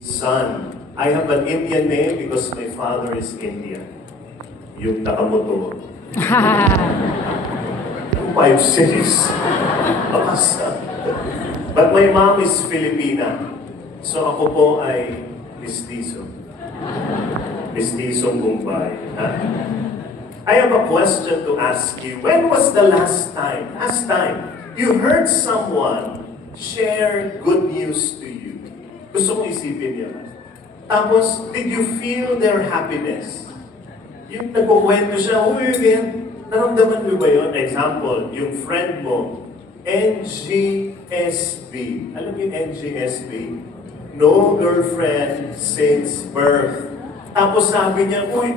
Son. I have an Indian name because my father is Indian. Yung nakamotor. Yung 5'6". Makasa. But my mom is Filipina. So ako po ay mestizo. Mestizong Bombay. I have a question to ask you. When was the last time you heard someone share good news to you? Gusto kong isipin yun. Tapos, did you feel their happiness? Yung nagkukwento siya, uy, Ben, naramdaman mo ba yun? Example, yung friend mo, NGSB. Alam mo yung NGSB? No girlfriend since birth. Tapos sabi niya, uy,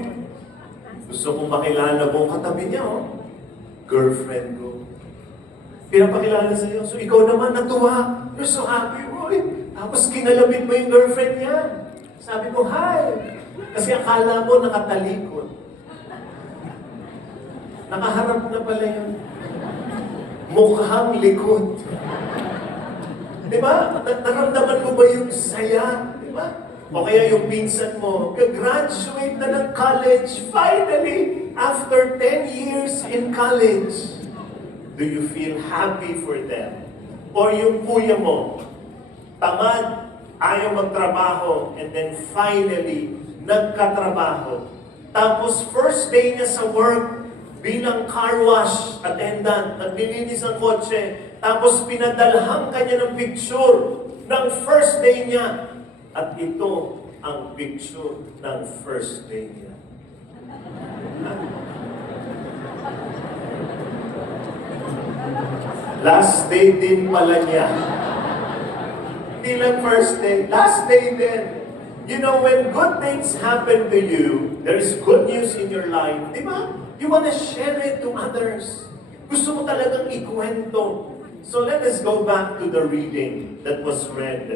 gusto kong makilala mo katabi niya, oh. Girlfriend ko. Pinapakilala sa'yo. So ikaw naman natuwa. You're so happy, uy. Tapos kinalabit mo yung girlfriend niya. Sabi mo, hi. Kasi akala mo nakatalikod. Nakaharap na pala yun. Mukhang likod. Diba? Naramdaman mo ba yung saya? Diba? O kaya yung pinsan mo, graduate na ng college, finally, after 10 years in college. Do you feel happy for them? Or yung kuya mo, tamad, ayaw magtrabaho, and then finally, nagkatrabaho. Tapos first day niya sa work, bilang car wash attendant, naglilinis ng kotse, tapos pinadalhan kanya ng picture ng first day niya. At ito ang picture ng first day niya. Last day din pala niya. Hindi lang first day, last day din. You know, when good things happen to you, there is good news in your life, di ba? You want to share it to others. Gusto mo talagang ikwento. So let us go back to the reading that was read.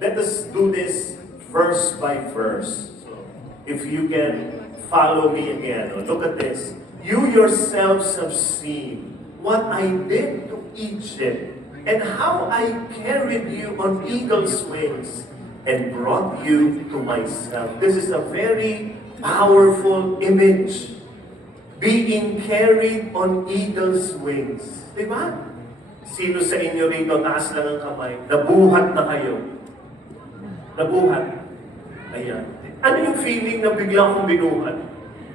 Let us do this verse by verse. So, if you can follow me again. Look at this. You yourselves have seen what I did to Egypt and how I carried you on eagle's wings and brought you to myself. This is a very powerful image. Being carried on eagle's wings. Diba? Sino sa inyo rito, taas lang ang kamay, nabuhat na kayo? Nabuhat. Ayan. Ano yung feeling na bigla kong binuhat?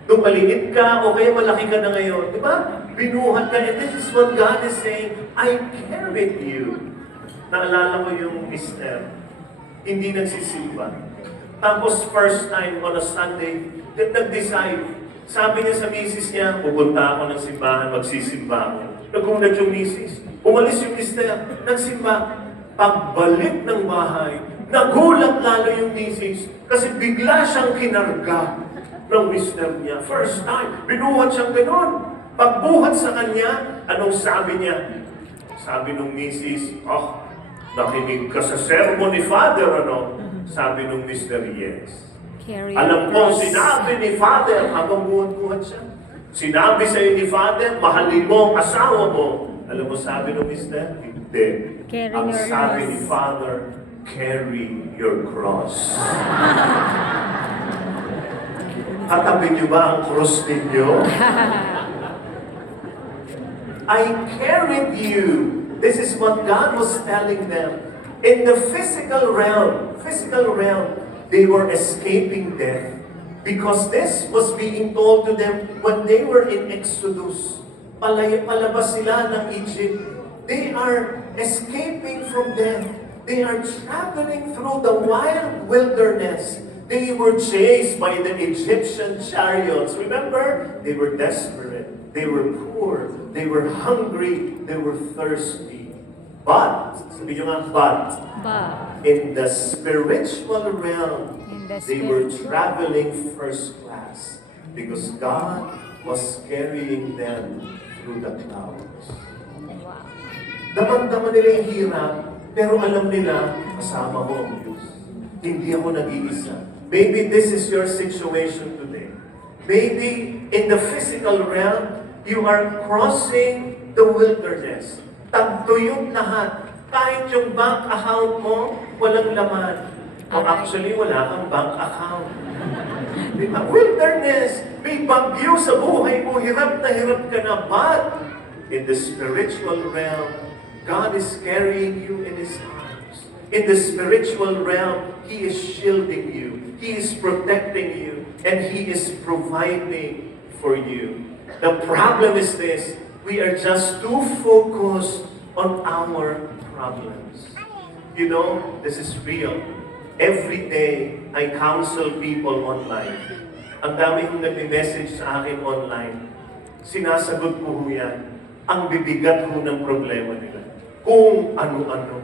Nung maliit ka o kaya malaki ka na ngayon, di ba? Binuhat ka. And this is what God is saying, I carried you. Naalala ko yung mister. Hindi nagsisimba. Tapos first time on a Sunday, nag-decide. Sabi niya sa misis niya, pupunta ako ng simbahan, magsisimba ako. Nagulat yung misis. Umalis yung mister, nagsimba. Pagbalik ng bahay, nagulat lalo yung misis kasi bigla siyang kinarga ng mister niya. First time, binuhat siyang gano'n. Pagbuhat sa kanya, anong sabi niya? Sabi ng misis, nakinig ka sa sermon ni Father, ano? Sabi ng mister, yes. Alam ko, sinabi ni Father, habang buhat-buhat siya. Sinabi sa'yo ni Father, mahalin mo ang asawa mo. Alam mo, sabi ng mister, hindi. Ang sabi ni Father, carry your cross. Katabi niyo ba ang cross ninyo? I carried you. This is what God was telling them. In the physical realm, they were escaping death. Because this was being told to them when they were in Exodus. Palabas sila ng Egypt. They are escaping from death. They are traveling through the wild wilderness. They were chased by the Egyptian chariots. Remember? They were desperate. They were poor. They were hungry. They were thirsty. But, sabi nyo nga, but, in the spiritual realm, they were traveling first class because God was carrying them through the clouds. Daman-daman nila yung hirap, pero alam nila, kasama ko ang Diyos. Hindi ako nag-iisa. Maybe this is your situation today. Maybe in the physical realm, you are crossing the wilderness. Tagtuyot lahat. Kahit yung bank account mo, walang laman. O actually, wala kang bank account. Diba? Wilderness, may bagyo sa buhay mo, hirap ka na, but in the spiritual realm, God is carrying you in His arms. In the spiritual realm, He is shielding you, He is protecting you, and He is providing for you. The problem is this, we are just too focused on our problems. You know, this is real. Every day, I counsel people online. Ang dami kong nag-message sa akin online. Sinasagot ko yan. Ang bibigat ho ng problema nila. Kung ano-ano.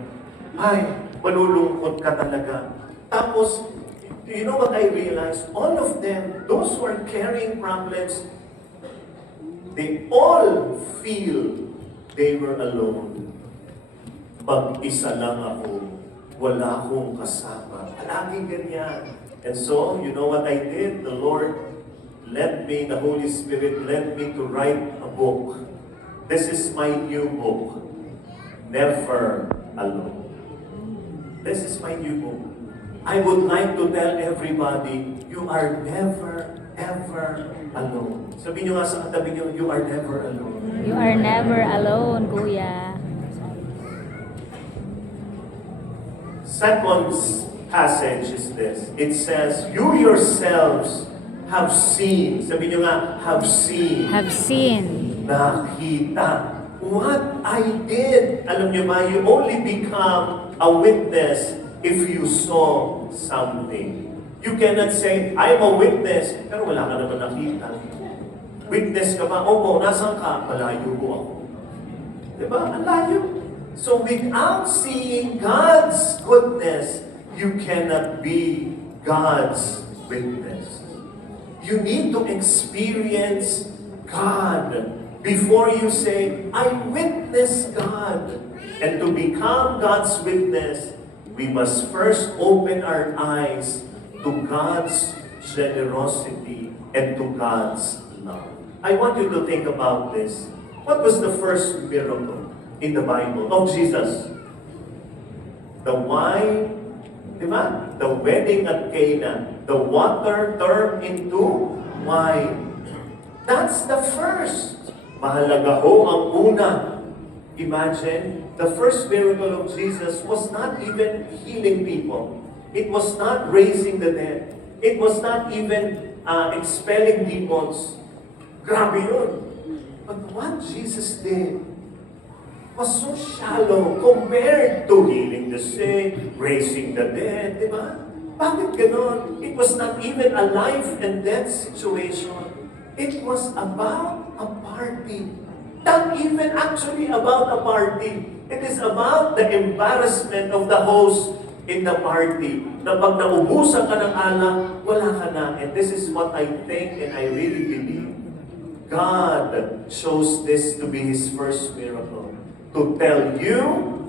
Ay, malulungkot ka talaga. Tapos, you know what I realized? All of them, those who are carrying problems, they all feel they were alone. Mag-isa lang ako. Wala akong kasama. Palaging ganyan. And so, you know what I did? The Lord led me, the Holy Spirit led me to write a book. This is my new book. Never Alone. This is my new book. I would like to tell everybody, you are never, ever alone. Sabihin nyo nga sa katabi nyo, you are never alone. You are never alone, Kuya. Second passage is this. It says, you yourselves have seen. Sabi nyo nga, have seen. Have seen. Nakita. What I did. Alam nyo ba, you only become a witness if you saw something. You cannot say, I'm a witness, pero wala ka naman nakita. Witness ka ba? Opo, nasan ka? Malayo ko ako. Diba? Ang layo. So without seeing God's goodness, you cannot be God's witness. You need to experience God before you say, I witness God. And to become God's witness, we must first open our eyes to God's generosity and to God's love. I want you to think about this. What was the first miracle in the Bible of Jesus? The wine, di ba? The wedding at Cana. The water turned into wine. That's the first. Mahalaga ho ang una. Imagine, the first miracle of Jesus was not even healing people. It was not raising the dead. It was not even expelling demons. Grabe yun. But what Jesus did was so shallow compared to healing the sick, raising the dead, di ba? Bakit ganon? It was not even a life and death situation. It was about a party. Not even actually about a party. It is about the embarrassment of the host in the party. Na pag naubusan ka ng alak, wala ka na. And this is what I think and I really believe. God chose this to be His first miracle. To tell you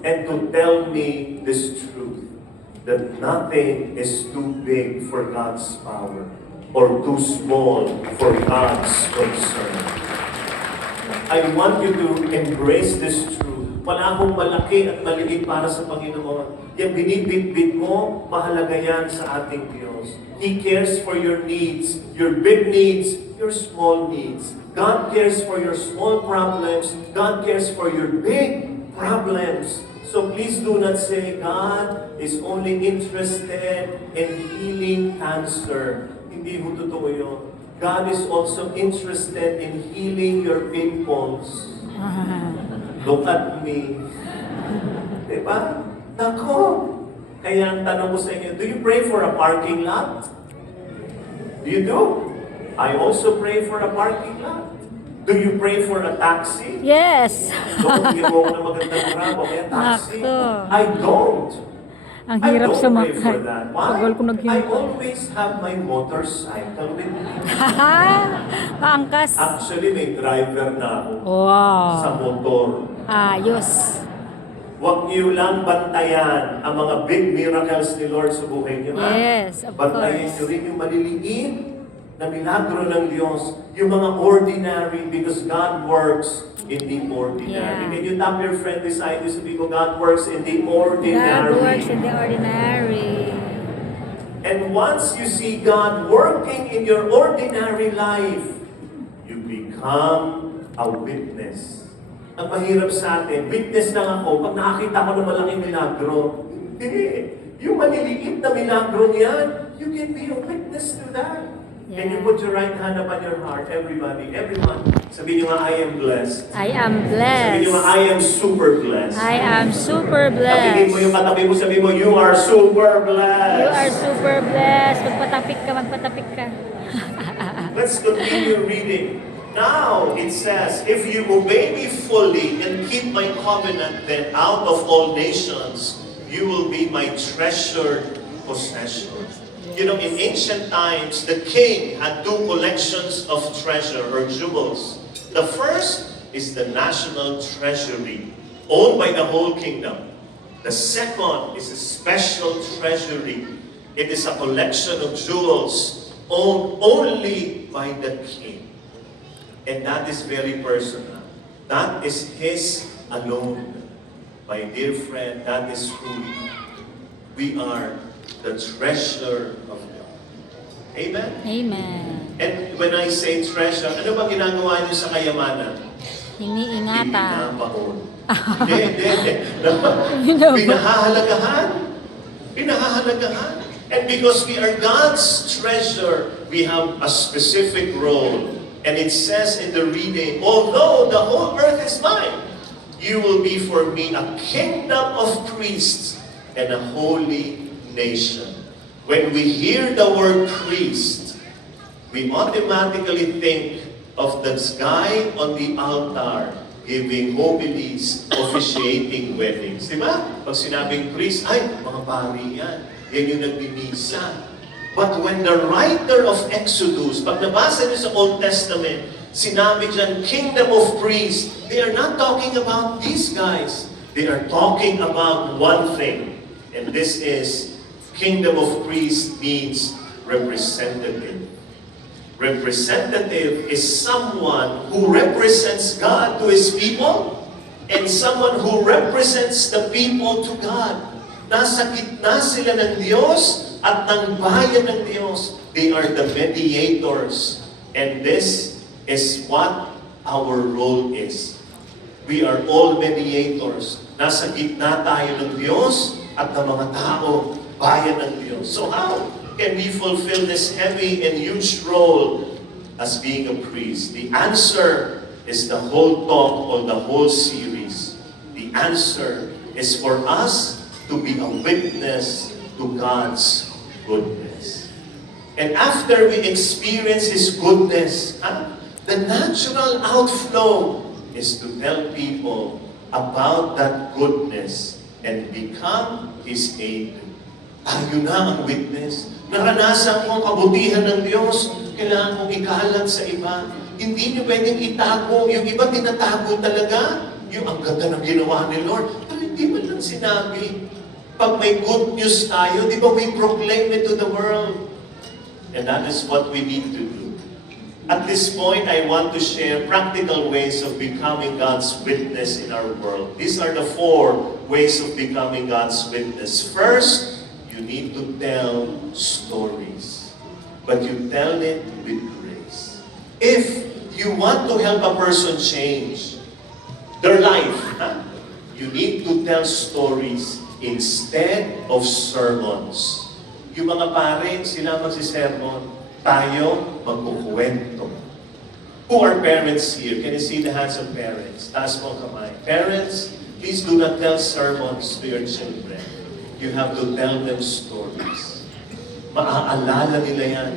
and to tell me this truth. That nothing is too big for God's power or too small for God's concern. I want you to embrace this truth. Wala akong malaki at maliit para sa Panginoon. Yung binibitbit mo, mahalaga yan sa ating Diyos. He cares for your needs, your big needs, your small needs. God cares for your small problems. God cares for your big problems. So please do not say, God is only interested in healing cancer. Hindi mo totoo yun. God is also interested in healing your pimples. Look at me. Diba? Nako. Kaya ang tanong ko sa inyo, do you pray for a parking lot? Do you do? I also pray for a parking lot. Do you pray for a taxi? Yes. Don't give mo na magandang grabo, kaya taxi. Nako. I don't. Ang hirap I don't pray sumakay. for that. Why? Tagal ko I naghintay. always have my motorcycle with me. Paangkas. Actually, may driver na ako sa Wow. motor. Ayos. Huwag niyo lang bantayan ang mga big miracles ni Lord sa buhay niyo. ha? Yes, of Bantayan course. niyo rin yung maliliit na milagro ng Diyos. Yung mga ordinary because God works in the ordinary. Yeah. Can you tap your friend beside you, sabi ko, God works in the ordinary. God works in the ordinary. And once you see God working in your ordinary life, you become a witness. Ang mahirap sa atin, witness lang ako pag nakakita ko ng malaking milagro. Hindi. Yung maliliit na milagro yan, you can be a witness to that. Can you put your right hand upon your heart, everybody, everyone? Sabihin nyo nga, I am blessed. I am Sabihin nyo nga, blessed. I am super blessed. I am super Tabingin mo blessed. yung katabi mo, sabihin mo, you are super blessed. You are super blessed. Magpatapik ka, magpatapik ka. Let's continue reading. Now, it says, if you obey me fully and keep my covenant, then out of all nations, you will be my treasured possession. You know, in ancient times, the king had two collections of treasure or jewels. The first is the national treasury, owned by the whole kingdom. The second is a special treasury. It is a collection of jewels owned only by the king. And that is very personal. That is his alone. My dear friend, that is who we are, the treasure of God. Amen? Amen. And when I say treasure, ano ba ginagawa niyo sa kayamanan? Iniingatan. Pinabaon. Hindi. Binabaon. Pinahahalagahan. Pinahahalagahan. And because we are God's treasure, we have a specific role. And it says in the reading, although the whole earth is mine, you will be for me a kingdom of priests and a holy nation. When we hear the word priest, we automatically think of the guy on the altar giving homilies, officiating weddings. Di ba? Pag sinabing priest, ay, mga pari yan. Yan yung nagbibisa. But when the writer of Exodus, pag nabasa niyo sa Old Testament, sinabi dyan, kingdom of priests, they are not talking about these guys. They are talking about one thing. And this is, kingdom of priests means representative. Representative is someone who represents God to His people and someone who represents the people to God. Nasa gitna sila ng Diyos at ng bayan ng Diyos. They are the mediators. And this is what our role is. We are all mediators. Nasa gitna tayo ng Diyos at ng mga tao, bayan ng Diyos. So how can we fulfill this heavy and huge role as being a priest? The answer is the whole talk or the whole series. The answer is for us to be a witness to God's goodness. And after we experience His goodness, the natural outflow is to tell people about that goodness and become His aid. Tayo na ang witness. Naranasan ko ang kabutihan ng Diyos, kailangan kong ikalat sa iba. Hindi niyo pwedeng itago. Yung iba tinatago talaga. Yung ang ganda ng ginawa ni Lord. Pero hindi man lang sinabi. Pag may good news tayo, di ba we proclaim it to the world? And that is what we need to do. At this point, I want to share practical ways of becoming God's witness in our world. These are the 4 ways of becoming God's witness. First, you need to tell stories. But you tell it with grace. If you want to help a person change their life, you need to tell stories instead of sermons. Yung mga pare, sila magsisermon, tayo magkukwento. Who are parents here? Can you see the hands of parents? Taas mo ang kamay. Parents, please do not tell sermons to your children. You have to tell them stories. Maaalala nila yan.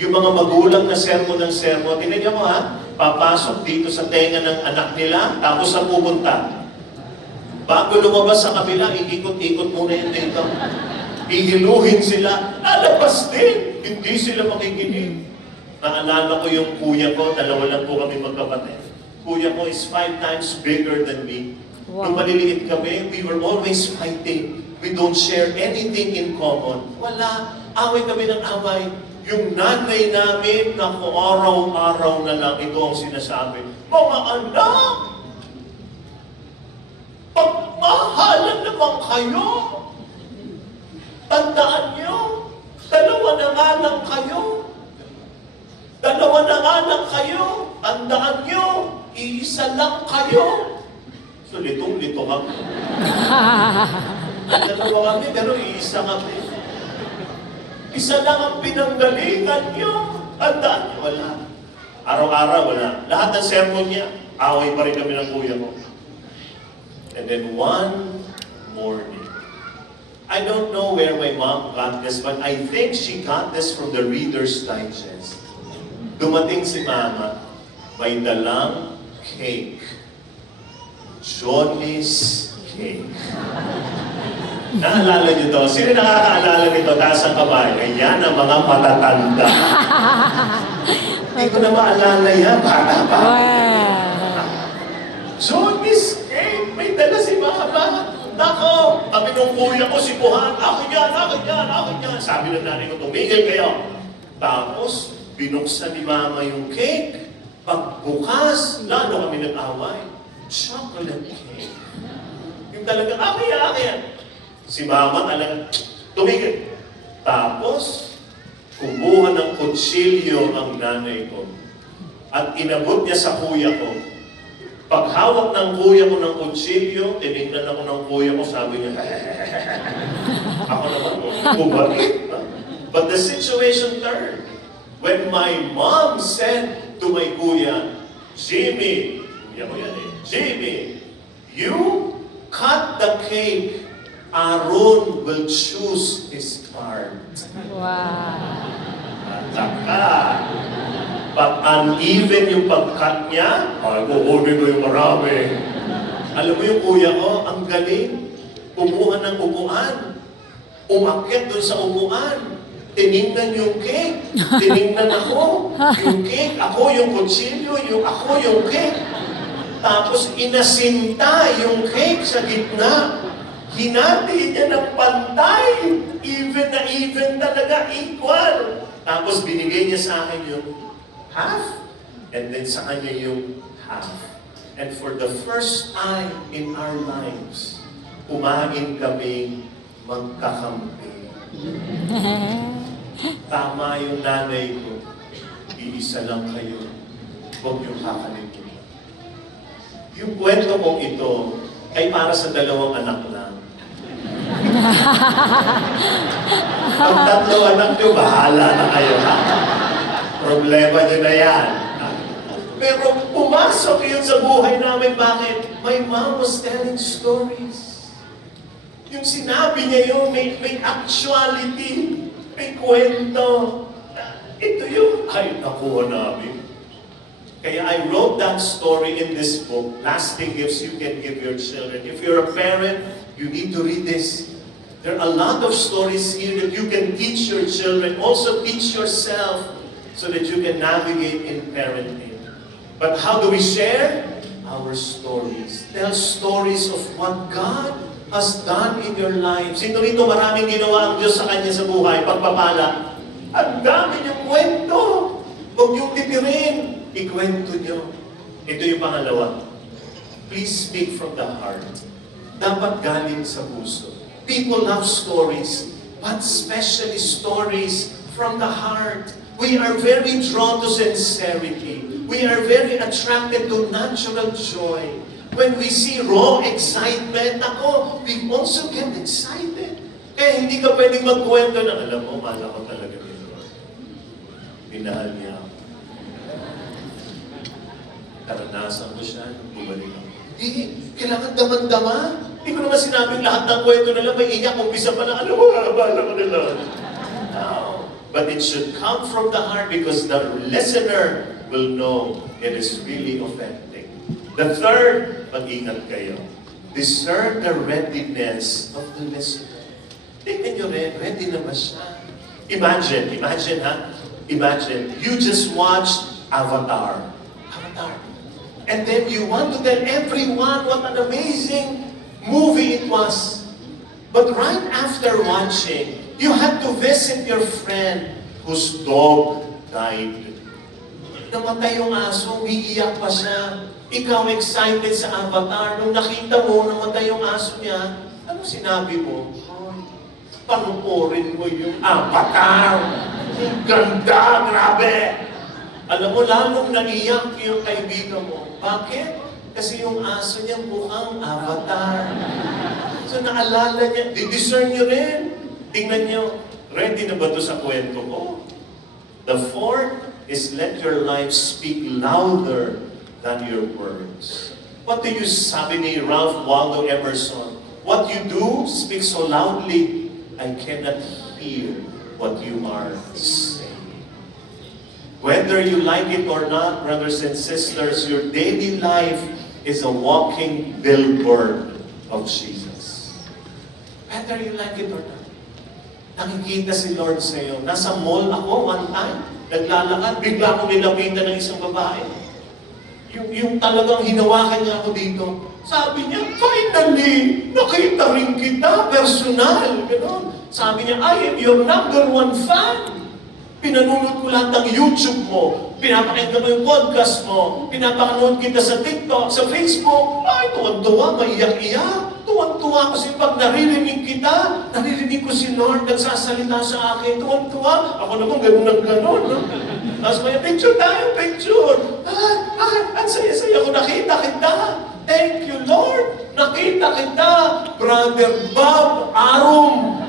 Yung mga magulang na sermon ng sermon, tingnan niyo mo papasok dito sa tenga ng anak nila, tapos na pupunta. Bago lumabas sa kabila, iikot-ikot muna yan dito. Ihiluhin sila, lalabas din. Hindi sila makikinig. Naalala ko yung kuya ko, 2 lang po kami magkapatid. Kuya ko is 5 times bigger than me. Wow. Nung maliliit kami, we were always fighting. We don't share anything in common. Wala. Away kami ng away. Yung nanay namin, naku, araw-araw na lang ito ang sinasabi. Mga anak! Pagmahalan naman kayo! Tandaan niyo, 2 nga lang kayo. Dalawa na nga lang kayo. Tandaan nyo, iisa lang kayo. So, litong-lito kami. Dalawa kami, pero iisa kami. Isa lang ang pinanggalingan nyo. Tandaan nyo, wala. Araw-araw, wala. Lahat ng sermon niya, away pa rin kami ng kuya ko. And then one morning, I don't know where my mom got this, but I think she got this from the Reader's Digest. Dumating si Mama, may dalang cake. Johnny's cake. Naalala niyo to? Sino nakakaalala nito? Taas ang kamay. Ayan ang mga matatanda. Hindi ko na maalala yan. Bata pa. Wow. Johnny's cake. May dala si Mama. Nako, kami nung kuya ko si Buhan. Ako yan, ako yan, ako yan. Sabi ng nanay ko, tumigil kayo. Tapos, binuksan ni Mama yung cake. Pagbukas, lalo kami nag-away. Chocolate cake. Yung talagang, ako yan. Si Mama talagang, tumigil. Tapos, kumuha ng kutsilyo ang nanay ko. At inabot niya sa kuya ko. Paghawak ng kuya ko ng kutsilyo, tinignan ako ng kuya ko, sabi niya, ako naman, bumalik. But the situation turned. When my mom said to my kuya, Jimmy, kuya ko yan eh, Jimmy, you cut the cake, Aaron will choose his part. Wow. Saka, pag uneven yung pag-cut niya, ay, kukunin ko yung marami. Alam mo yung kuya ko, ang galing. Kumuha ng upuan. Umakyat doon sa upuan. Tinignan yung cake. Tinignan ako. Yung cake, ako yung kutsilyo, ako yung cake. Tapos inasinta yung cake sa gitna. Hinati niya ng pantay. Even na even talaga, equal. Tapos binigay niya sa akin yung half, and then sa kanya yung half. And for the first time in our lives, kumain kami magkakampi. Tama yung nanay ko, iisa lang kayo, huwag yung kakalimutan. Yung kwento kong ito ay para sa dalawang anak lang. Ang tatlo anak nyo, bahala na kayo, ha? Problema nyo na yan. Pero pumasok yun sa buhay namin. Bakit? My mom was telling stories. Yung sinabi niya yun, may actuality, may kwento. Ito yung, ay, nakuha namin. Kaya I wrote that story in this book, Lasting Gifts You Can Give Your Children. If you're a parent, you need to read this. There are a lot of stories here that you can teach your children, also teach yourself, so that you can navigate in parenting. But how do we share? Our stories. Tell stories of what God has done in your life. Sino rito maraming ginawa ang Diyos sa kanya sa buhay, pagpapala? Ang dami niyong kwento. Huwag niyong titirin. Ikwento niyo. Ito yung pangalawa. Please speak from the heart. Dapat galing sa puso. People love stories, but especially stories from the heart. We are very drawn to sincerity. We are very attracted to natural joy. When we see raw excitement, we also get excited. Kaya hindi ka pwedeng magkwento na, alam mo, mahal ako talaga nito. Minahal niya ako. Karanasan ko siya, bumalik ako. Hindi, kailangan daman-dama. Hindi ko naman sinabing lahat ng kwento nila, may iyak, umpisa pa lang, alam mo, abala ko nila. No. But it should come from the heart because the listener will know it is really authentic. The third, mag-ingat kayo. Discern the readiness of the listener. Tingnan nyo rin, ready na ba siya? Imagine ha? Imagine, you just watched Avatar. And then you want to tell everyone what an amazing movie it was. But right after watching, you had to visit your friend whose dog died. Namatay yung aso, umiiyak pa siya. Ikaw excited sa Avatar. Nung nakita mo, namatay yung aso niya, ano sinabi mo? Panoorin mo yung Avatar. Grabe! Alam mo, lalong naiyak yung kaibigan mo. Bakit? Kasi yung aso niya mukhang avatar. So naalala niya, di-discern niyo rin. Tingnan niyo, ready na ba ito sa kwento ko? The fourth is let your life speak louder than your words. What do you sabi ni Ralph Waldo Emerson? What you do speaks so loudly, I cannot hear what you are saying. Whether you like it or not, brothers and sisters, your daily life is a walking billboard of Jesus. Whether you like it or not. Nakikita si Lord sa iyo. Nasa mall ako one time, naglalakad, bigla akong nilapitan ng isang babae. Yung talagang hinawakan niya ako dito. Sabi niya, finally, nakita rin kita, personal. Ganon. Sabi niya, I am your #1 fan. Pinanunod ko lahat ng YouTube mo. Pinapakinggan mo yung podcast mo. Pinapakanood kita sa TikTok, sa Facebook. Ay, tuwan-tuwa, maiyak-iyak. Tuwan-tuwa kasi pag naririnig kita, naririnig ko si Lord nagsasalita sa akin. Tuwan-tuwa. Ako naman ganun ng ganun. No? Tapos may picture tayo, picture. Ang saya-saya ko, nakita kita. Thank you, Lord. Nakita kita. Brother Bob Arum.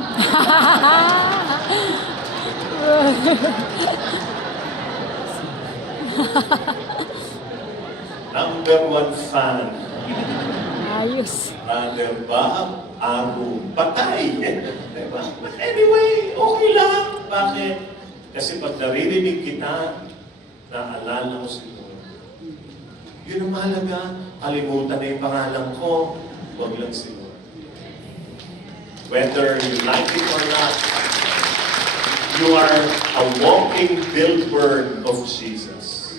#1 fan. Ayos. Brother Bob Arum. Patay. Diba? But anyway, okay lang. Bakit? Kasi pag naririnig kita, naalala ko si Lord. Yun ang mahalaga. Kalimutan na yung pangalan ko. Huwag lang si Lord. Whether you like it or not, you are a walking billboard of Jesus.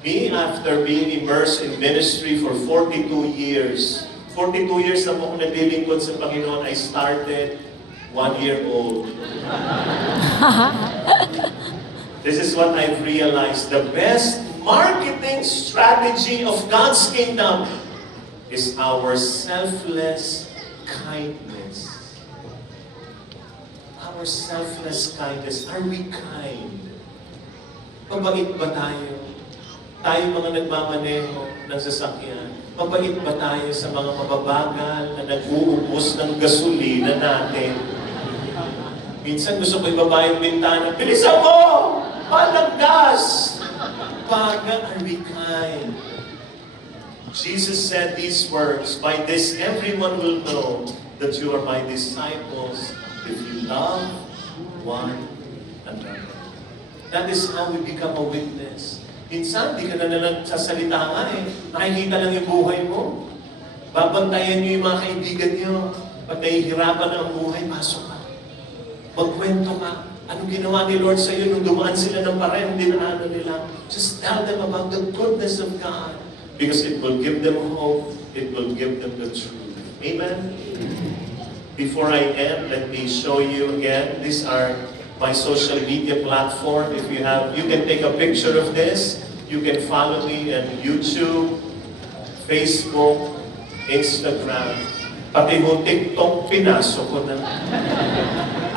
Me, after being immersed in ministry for 42 years, 42 years na po akong naglilingkod sa Panginoon, I started 1 year old. This is what I've realized. The best marketing strategy of God's kingdom is our selfless kindness. Our selfless kindness. Are we kind? Mabait ba tayo? Tayo mga nagmamaneho ng sasakyan. Mabait ba tayo sa mga mababagal na nag-uubos ng gasolina natin? Minsan gusto ko ibaba yung bintana. Bilisan mo! Palang gas! Baga, are we kind? Jesus said these words, by this everyone will know that you are my disciples if you love one another. That is how we become a witness. Minsan, di ka na lang sasalita nga eh. Nakikita lang yung buhay mo. Babantayan niyo yung mga kaibigan niyo. Pag nahihirapan ang buhay, pasok ka. Magkwento ka. Anong ginawa ni Lord sa iyo nung dumaan sila ng parehong dinaanan nila? Just tell them about the goodness of God. Because it will give them hope. It will give them the truth. Amen? Before I end, let me show you again. These are my social media platform. If you have, you can take a picture of this. You can follow me on YouTube, Facebook, Instagram. Pati mo TikTok, pinasok ko na.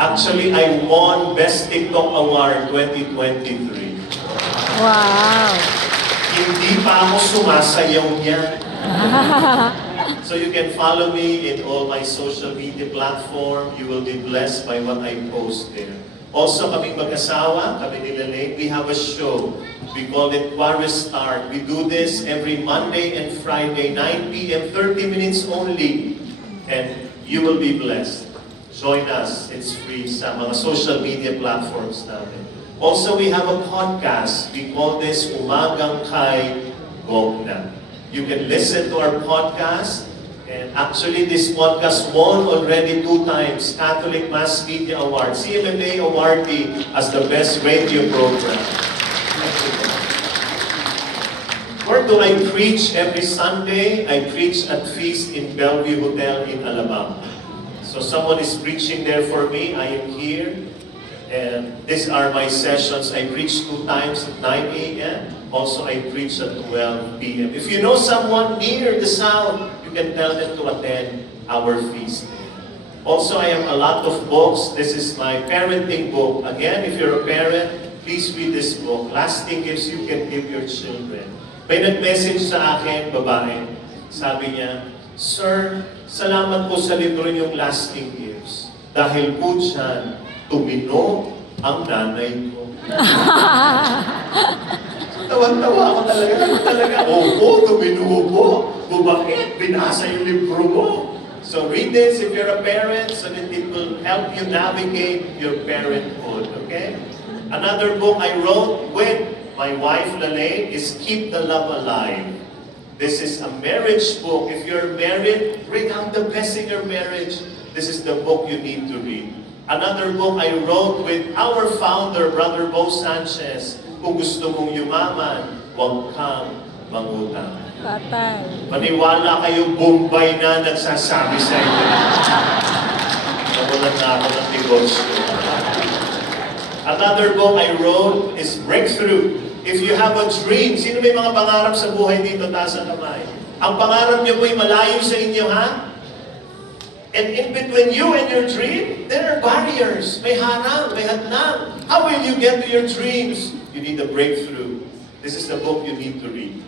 Actually, I won Best TikTok Award 2023. Wow. Hindi pa ako sumasayaw niya. So you can follow me in all my social media platform. You will be blessed by what I post there. Also, kaming mag-asawa, kami nila Lane, we have a show. We call it Quares Start. We do this every Monday and Friday, 9 p.m., 30 minutes only. And you will be blessed. Join us. It's free sa mga social media platforms namin. Also, we have a podcast. We call this Umagang Kay Gogna. You can listen to our podcast. And actually, this podcast won already 2 times Catholic Mass Media Award, CMMA awardee as the best radio program. Where do I preach every Sunday? I preach at Feast in Bellevue Hotel in Alabang. So someone is preaching there for me. I am here. And these are my sessions. I preach 2 times at 9 a.m. Also, I preach at 12 p.m. If you know someone near the South, you can tell them to attend our feast. Also, I have a lot of books. This is my parenting book. Again, if you're a parent, please read this book, Lasting Gifts You Can Give Your Children. May nag-message sa akin, babae. Sabi niya, Sir, salamat po sa libro niyong Lasting Gifts. Dahil po dyan, tumino ang nanay ko. Tawan-tawa ako talaga. Opo, tumino po. Bakit? Binasa yung libro mo. So read this if you're a parent so that it will help you navigate your parenthood, okay? Another book I wrote with my wife, Lalaine, is Keep the Love Alive. This is a marriage book. If you're married, bring out the best in your marriage. This is the book you need to read. Another book I wrote with our founder, Brother Bo Sanchez, Kung Gusto Mong Yumaman, Huwag Kang Mangutang. Patay. Maniwala kayo, Bombay na nagsasabi sa inyo. Nagulat na ako ng negosyo. Another book I wrote is Breakthrough. If you have a dream, sino may mga pangarap sa buhay dito? Taas ang kamay. Ang pangarap niyo po'y malayo sa inyo, ha? And in between you and your dream, there are barriers. May harang, may hadlang. How will you get to your dreams? You need a breakthrough. This is the book you need to read.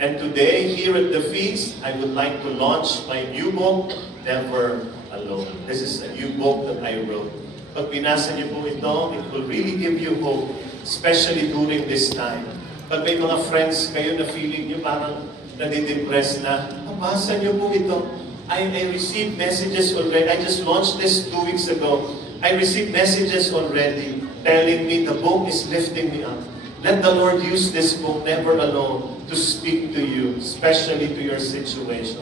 And today, here at the feast, I would like to launch my new book, Never Alone. This is a new book that I wrote. Pag binasa niyo po ito, it will really give you hope, especially during this time. Pag may mga friends kayo na feeling niyo parang nadidepress na, basa niyo po ito. I received messages already. I just launched this 2 weeks ago. I received messages already telling me the book is lifting me up. Let the Lord use this book, Never Alone, to speak to you, especially to your situation.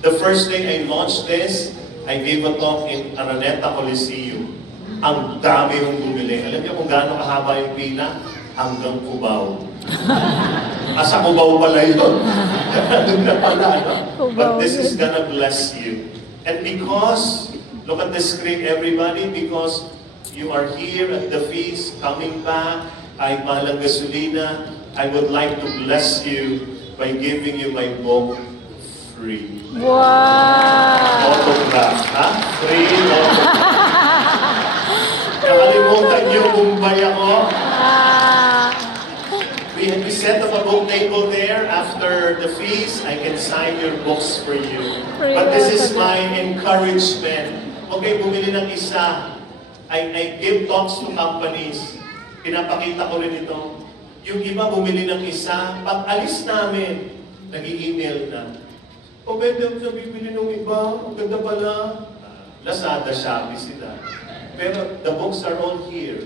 The first day I launched this, I gave a talk in Araneta Coliseum. Ang dami yung bumili. Alam niyo kung gaano kahaba yung pila? Hanggang Cubao. Sa Cubao pala yun. Doon na pala. But this is gonna bless you. And because, look at the screen everybody, because you are here at the feast, coming back, kahit mahal ang gasolina, I would like to bless you by giving you my book free. Wow! Autograph, ha? Free autograph. Nakalimutan niyo Bombay ako. We set up a book table there after the feast. I can sign your books for you. But this is my encouragement. Okay, bumili ng isa. I give talks to companies. Pinapakita ko rin ito. Yung iba bumili ng isa, pag alis namin, nag-i-email na. O pwede ako sa bibili ng iba, ang ganda pala. Lazada, Shopee sila. Pero the books are all here.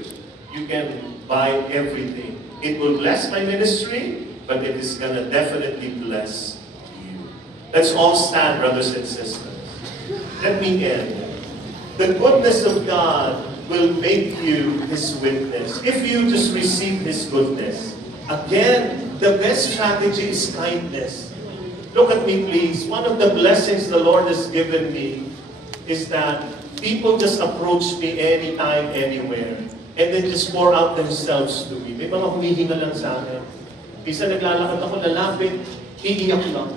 You can buy everything. It will bless my ministry, but it is gonna definitely bless you. Let's all stand, brothers and sisters. Let me end. The goodness of God will make you His witness. If you just receive His goodness, again, the best strategy is kindness. Look at me, please. One of the blessings the Lord has given me is that people just approach me anytime, anywhere, and they just pour out themselves to me. May mga humihinga lang sa akin. Minsan naglalakad ako, lalapit, iiyak lang.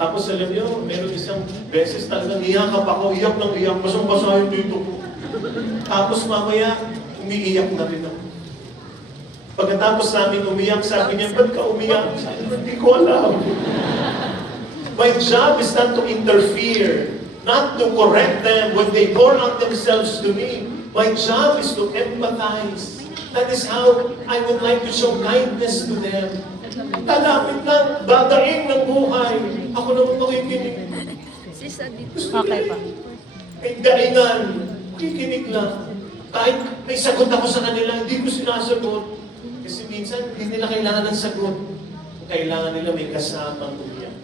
Tapos alam niyo, meron isang beses talagang niyakap ako, iyak ng iyak, basang-basa yung dito ko. Tapos mamaya, umiiyak na rin ako. Pagkatapos namin umiyak, sabi niya, ba't ka umiyak? Sabi ko, hindi ko alam. My job is not to interfere, not to correct them when they pour out themselves to me. My job is to empathize. That is how I would like to show kindness to them. Talapit lang, dadaing ng buhay. Ako naman makikinig. Okay pa. May daingan, makikinig lang. Kahit may sagot ako sa kanila, hindi ko sinasagot. Kasi minsan, hindi nila kailangan ng sagot. Kailangan nila may kasamang umiyak.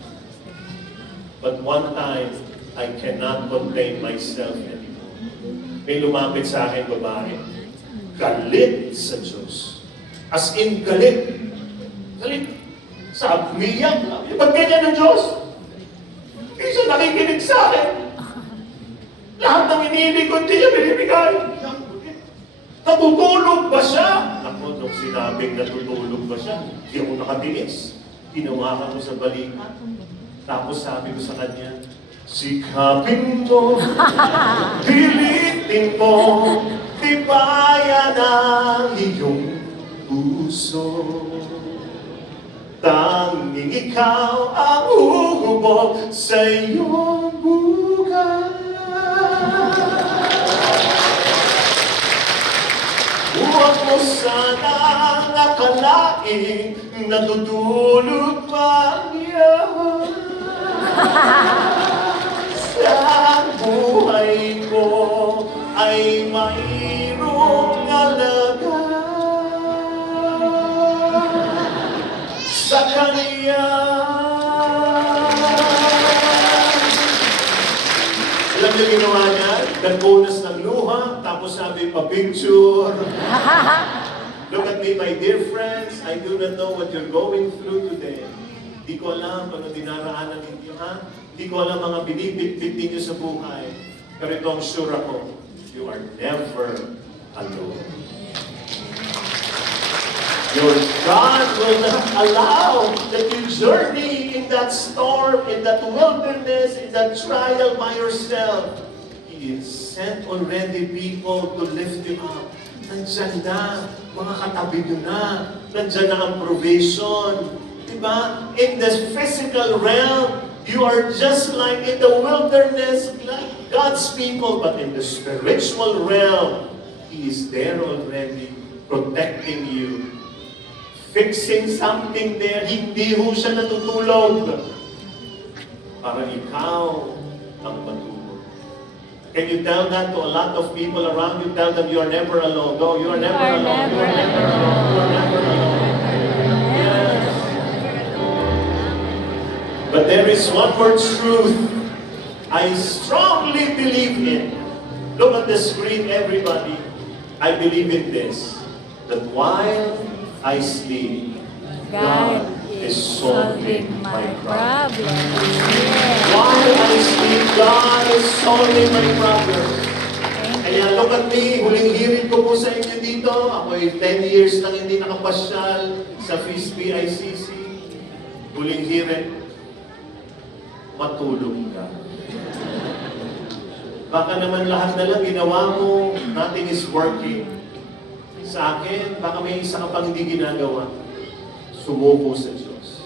But one time, I cannot contain myself anymore. May lumapit sa akin babae. Galit sa Diyos. As in, galit. Galit. Sabi, umiyak. Ba't ganyan ng Diyos? Isa nakikinig sa akin. Lahat ng iniinig ko, hindi niya binibigay. Natutulog ba siya? Ako, nung sinabing natutulog ba siya, hindi ako nakatinis. Ginawakan ko sa balikat. Tapos sabi ko sa kanya, sikapin mo, pilitin mo, tibayan ang puso. Tanging ikaw ang uhubog sa iyong buhay. Huwag mo sanang akalaing natutulog pa niya. Sa buhay ko ay mayroong alaga. Sa kanya. Alam niyo ginawa niya? Nagpunas ng luha, tapos sabi pa-picture. Look at me, my dear friends. I do not know what you're going through today. Di ko alam ano dinaraanan ninyo, ha? Di ko alam mga binibit-bit ninyo sa buhay. Pero ito ang sure ako, you are never alone. Your God will not allow that you journey in that storm, in that wilderness, in that trial by yourself. He has sent already people to lift you up. Nandyan na, mga katabi nyo na. Nandyan na ang provision. Diba? In the physical realm, you are just like in the wilderness, like God's people. But in the spiritual realm, He is there already, protecting you. Fixing something there, hindi ho siya natutulog para ikaw ang matulog. Can you tell that to a lot of people around you? Tell them you are never alone. Go, you are never alone. You are never alone. You are never alone. Yes. But there is one more truth I strongly believe in. Look at the screen, everybody. I believe in this. That while I sleep, God is solving my problem. While I sleep, God is solving my problems. Kaya look at me, huling hirit ko po sa inyo dito. Ako'y 10 years nang hindi nakapasyal sa Feast BICC. Huling hirit, matulog ka. Baka naman lahat na lang ginawa mo, nothing is working. Sa akin, baka may isa ka pang hindi ginagawa. Sumuko sa Diyos.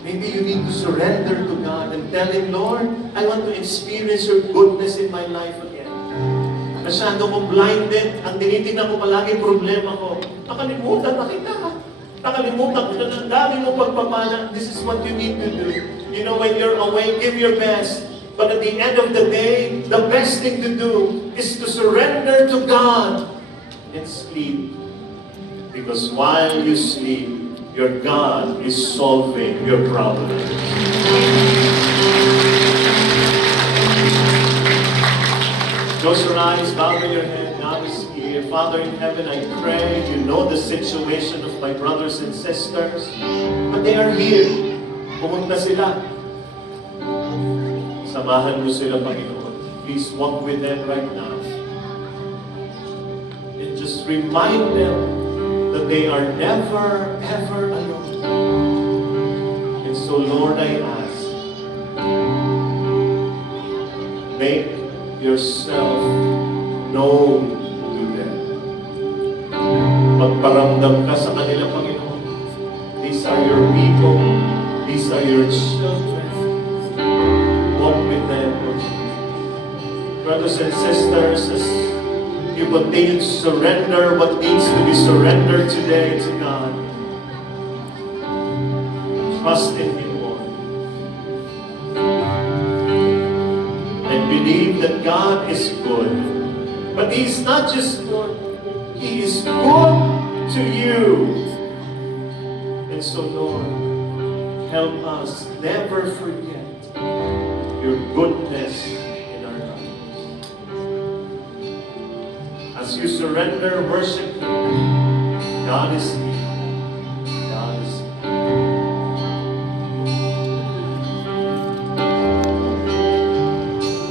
Maybe you need to surrender to God and tell Him, Lord, I want to experience your goodness in my life again. Masyado kong blinded. Ang tinitingnan ko palagi problema ko. Nakalimutan na kita. Nakalimutan ko na ng dami mong pagpapala. This is what you need to do. You know, when you're awake, give your best. But at the end of the day, the best thing to do is to surrender to God and sleep. Because while you sleep, your God is solving your problem. Close your eyes, bow your head. God is here. Father in heaven, I pray you know the situation of my brothers and sisters. But they are here. Pumunta sila. Samahan mo sila, Panginoon. Please walk with them right now. And just remind them that they are never, ever alone. And so, Lord, I ask, make yourself known to them. Magparamdam ka sa kanila, Panginoon. These are your people. These are your children. Walk with them, Lord. Brothers and sisters, as you continue to surrender what needs to be surrendered today to God. Trust in Him, Lord. And believe that God is good. But He's not just good, He is good to you. And so, Lord, help us never forget your goodness in our lives. As you surrender, worship Him, God is here.